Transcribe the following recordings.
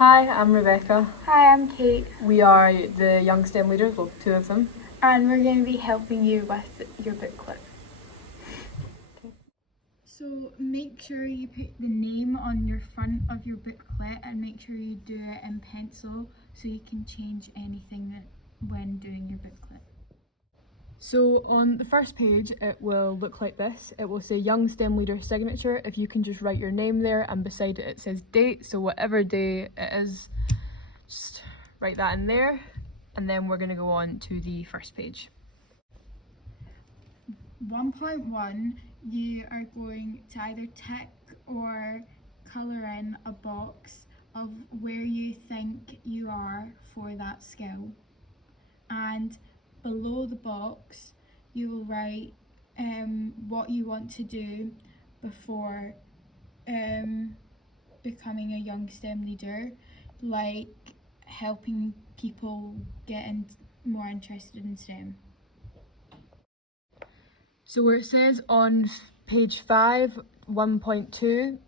Hi, I'm Rebecca. Hi, I'm Kate, We are the Young STEM leaders, well, two of them. and we're going to be helping you with your booklet. So make sure you put the name on your front of your booklet and make sure you do it in pencil so you can change anything when doing your booklet. So on the first page, it will look like this. It will say Young STEM Leader Signature. If you can just write your name there, and beside it, it says date. So whatever day it is, just write that in there. And then we're going to go on to the first page. 1.1, you are going to either tick or colour in a box of where you think you are for that skill. And below the box, you will write what you want to do before becoming a young STEM leader, like helping people get more interested in STEM. So where it says on page 5, 1.2,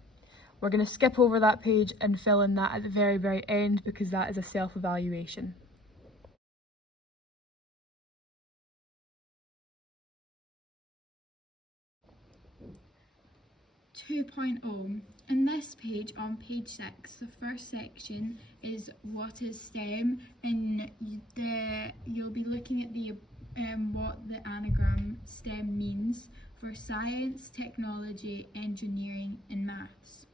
we're going to skip over that page and fill in that at the very, very end because that is a self-evaluation. In this page, on page 6, the first section is what is STEM, and you'll be looking at the what the anagram STEM means for science, technology, engineering and maths.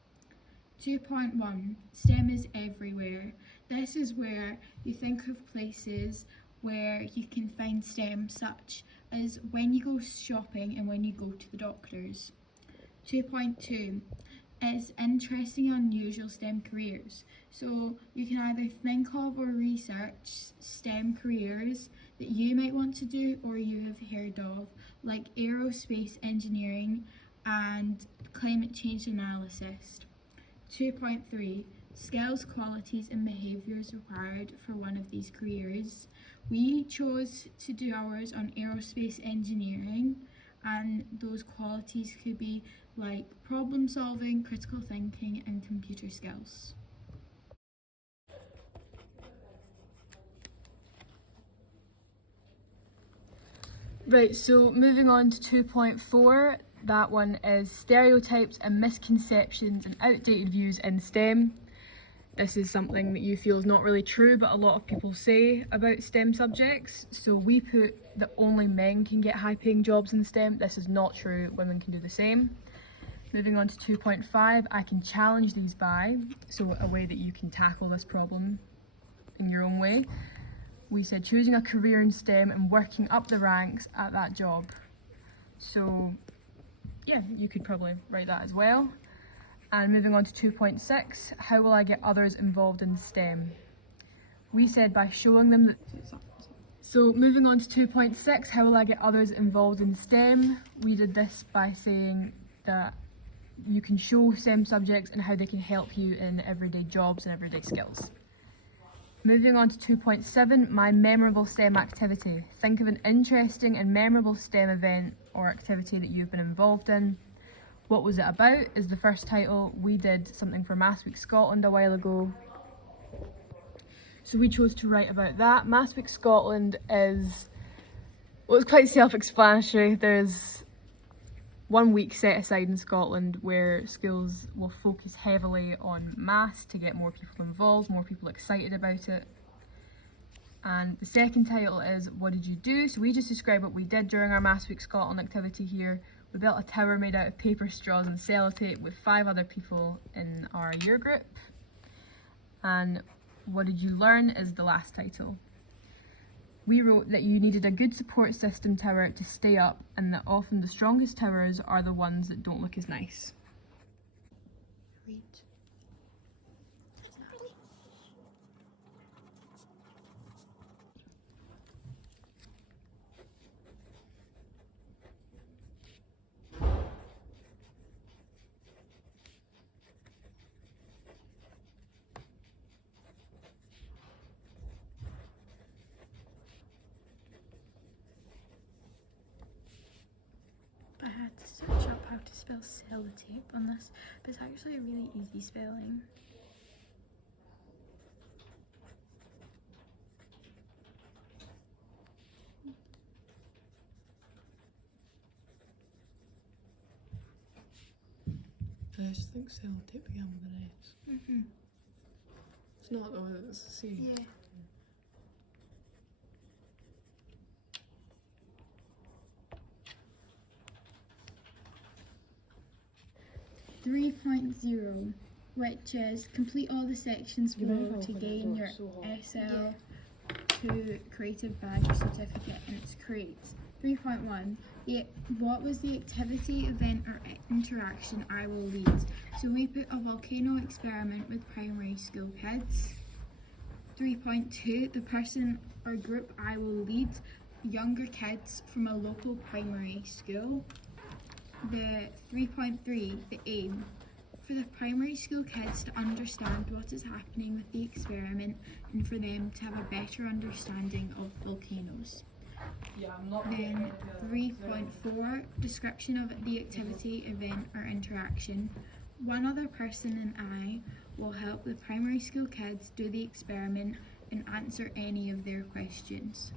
2.1, STEM is everywhere. This is where you think of places where you can find STEM, such as when you go shopping and when you go to the doctors. 2.2 is interesting and unusual STEM careers. So you can either think of or research STEM careers that you might want to do or you have heard of, like aerospace engineering and climate change analysis. 2.3 skills, qualities and behaviours required for one of these careers. We chose to do ours on aerospace engineering, and those qualities could be like problem solving, critical thinking and computer skills. Right, so moving on to 2.4, that one is stereotypes and misconceptions and outdated views in STEM. This is something that you feel is not really true, but a lot of people say about STEM subjects. So we put that only men can get high-paying jobs in STEM. This is not true, women can do the same. Moving on to 2.5, I can challenge these by, so a way that you can tackle this problem in your own way. We said choosing a career in STEM and working up the ranks at that job. So yeah, you could probably write that as well. And moving on to 2.6, how will I get others involved in STEM? We said by showing them that. So moving on to 2.6, how will I get others involved in STEM? We did this by saying that you can show STEM subjects and how they can help you in everyday jobs and everyday skills. Moving on to 2.7, my memorable STEM activity. Think of an interesting and memorable STEM event or activity that you've been involved in. What was it about is the first title. We did something for Maths Week Scotland a while ago. So we chose to write about that. Maths Week Scotland is, well, it's quite self-explanatory. There's 1 week set aside in Scotland where schools will focus heavily on maths to get more people involved, more people excited about it. And the second title is What Did You Do? So we just describe what we did during our Maths Week Scotland activity here. We built a tower made out of paper straws and sellotape with 5 other people in our year group. And What Did You Learn is the last title. We wrote that you needed a good support system tower to stay up and that often the strongest towers are the ones that don't look as nice. Read. I had to search up how to spell sellotape on this, but it's actually a really easy spelling. I just think sellotape began with an S. Mm-hmm. It's not though, it's a C. Yeah. Three point zero, which is complete all the sections below to gain your SL2 creative badge or certificate, and it's create. 3.1, what was the activity, event or interaction I will lead? So we put a volcano experiment with primary school kids. 3.2, the person or group I will lead, younger kids from a local primary school. The 3.3, the aim, for the primary school kids to understand what is happening with the experiment and for them to have a better understanding of volcanoes. Then 3.4, description of the activity, event or interaction. One other person and I will help the primary school kids do the experiment and answer any of their questions.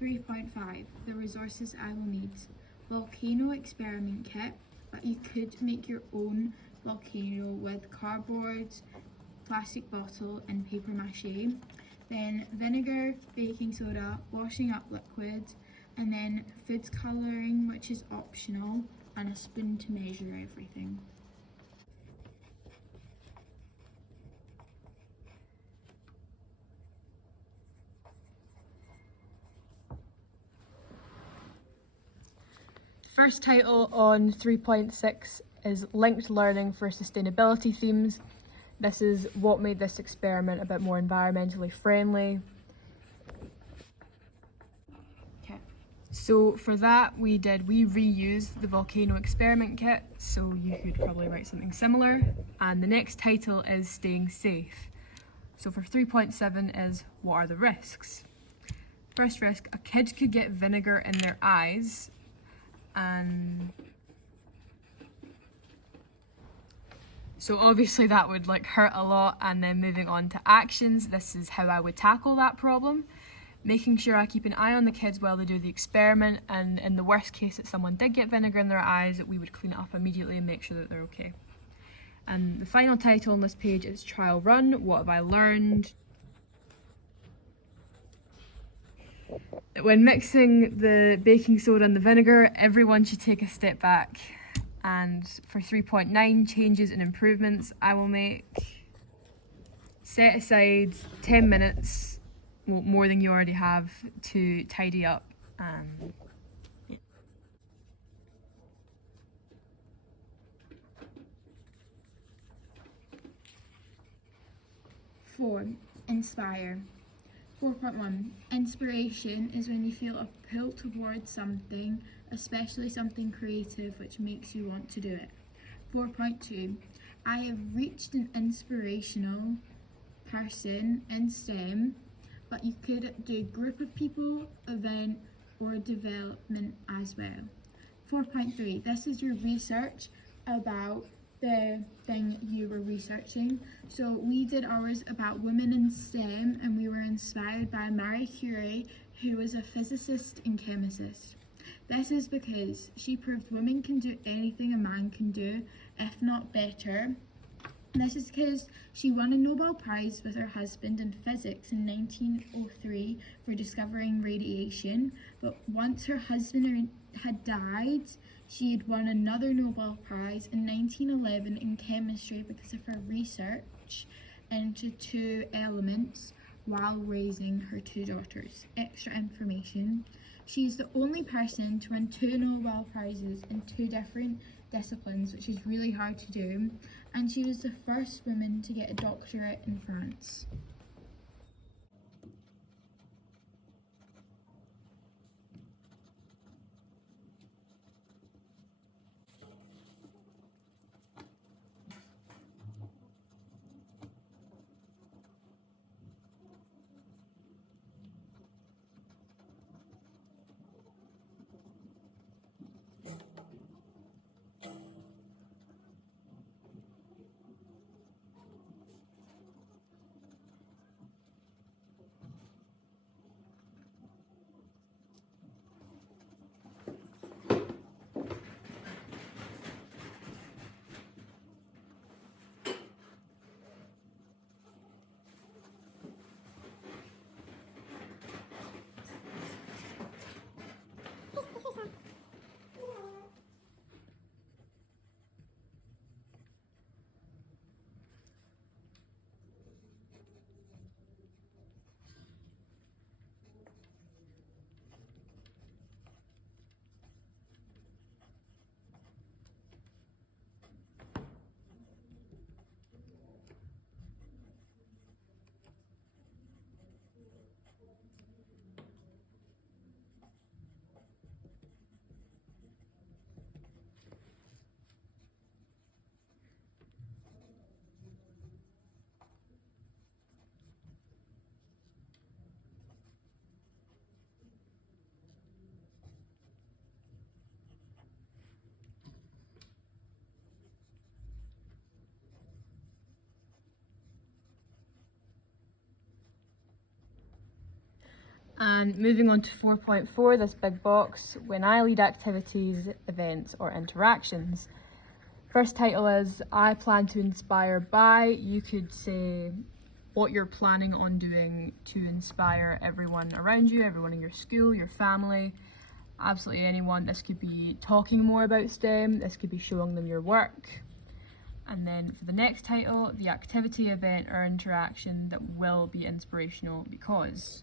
3.5, the resources I will need. Volcano experiment kit, but you could make your own volcano with cardboard, plastic bottle and paper mache. Then vinegar, baking soda, washing up liquid, and then food colouring, which is optional, and a spoon to measure everything. First title on 3.6 is Linked Learning for Sustainability Themes. This is what made this experiment a bit more environmentally friendly. Okay. So for that we reused the volcano experiment kit, so you could probably write something similar. And the next title is Staying Safe. So for 3.7 is What are the risks? First risk, a kid could get vinegar in their eyes, and so obviously that would hurt a lot. And then moving on to actions, this is how I would tackle that problem. Making sure I keep an eye on the kids while they do the experiment, and in the worst case that someone did get vinegar in their eyes, we would clean it up immediately and make sure that they're okay. And the final title on this page is Trial Run, What have I learned? When mixing the baking soda and the vinegar, everyone should take a step back. And for 3.9, changes and improvements I will make. Set aside 10 minutes, well, more than you already have, to tidy up. Yeah. 4, inspire. 4.1, inspiration is when you feel a pull towards something, especially something creative which makes you want to do it. 4.2, I have reached an inspirational person in STEM, but you could do group of people, event or development as well. 4.3, this is your research about the thing you were researching. So we did ours about women in STEM, and we were inspired by Marie Curie, who was a physicist and chemist. This is because she proved women can do anything a man can do, if not better. This is because she won a Nobel Prize with her husband in physics in 1903 for discovering radiation, but once her husband had died, she had won another Nobel Prize in 1911 in chemistry because of her research into 2 elements while raising her 2 daughters. Extra information, she's the only person to win 2 Nobel Prizes in 2 different disciplines, which is really hard to do, and she was the first woman to get a doctorate in France. And moving on to 4.4, this big box, when I lead activities, events or interactions. First title is I plan to inspire by. You could say what you're planning on doing to inspire everyone around you, everyone in your school, your family, absolutely anyone. This could be talking more about STEM, this could be showing them your work. And then for the next title, the activity, event or interaction that will be inspirational because.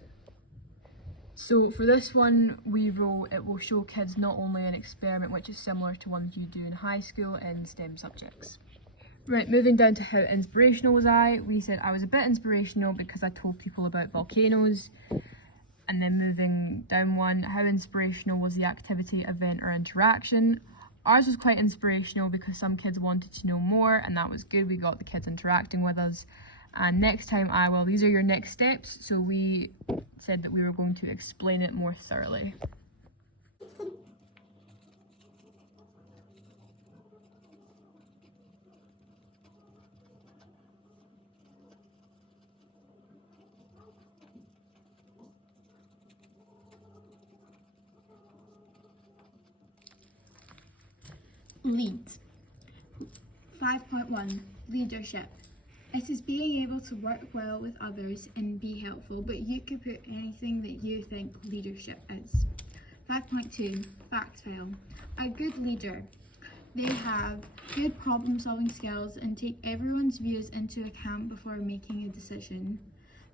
So for this one, we wrote it will show kids not only an experiment which is similar to ones you do in high school in STEM subjects. Right, moving down to how inspirational was I, we said I was a bit inspirational because I told people about volcanoes. And then moving down one, how inspirational was the activity, event or interaction? Ours was quite inspirational because some kids wanted to know more and that was good, we got the kids interacting with us. And next time I will, these are your next steps, so we said that we were going to explain it more thoroughly. Lead. 5.1 Leadership. It is being able to work well with others and be helpful, but you could put anything that you think leadership is. 5.2 Fact file. A good leader. They have good problem solving skills and take everyone's views into account before making a decision.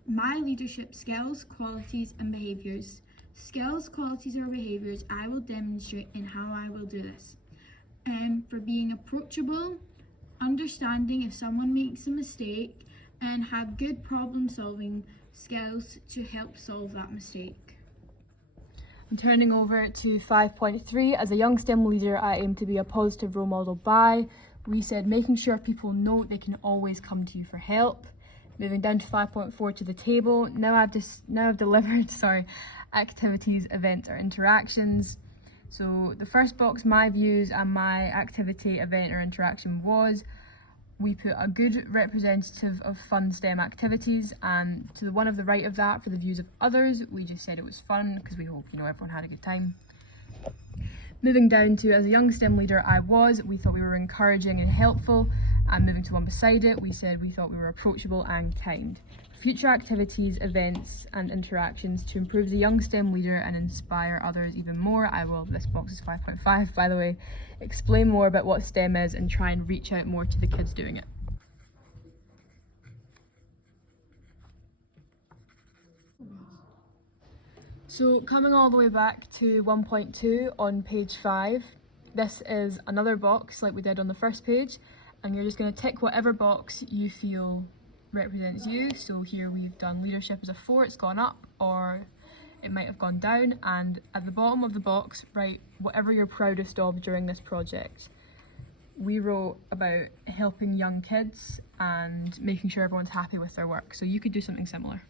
My leadership skills, qualities and behaviours. Skills, qualities or behaviours I will demonstrate in how I will do this. For being approachable, understanding if someone makes a mistake, and have good problem solving skills to help solve that mistake. And turning over to 5.3, as a young STEM leader I aim to be a positive role model by, we said making sure people know they can always come to you for help. Moving down to 5.4 to the table, now I've delivered activities, events or interactions. So the first box, my views and my activity, event or interaction was, we put a good representative of fun STEM activities, and to the one of the right of that, for the views of others, we just said it was fun because we hope everyone had a good time. Moving down to as a young STEM leader we thought we were encouraging and helpful, and moving to one beside it, we said we thought we were approachable and kind. Future activities, events and interactions to improve the young STEM leader and inspire others even more. This box is 5.5 by the way, explain more about what STEM is and try and reach out more to the kids doing it. So coming all the way back to 1.2 on page 5, this is another box like we did on the first page, and you're just going to tick whatever box you feel represents you. So here we've done leadership as a 4, it's gone up, or it might have gone down, and at the bottom of the box write whatever you're proudest of during this project. We wrote about helping young kids and making sure everyone's happy with their work, so you could do something similar.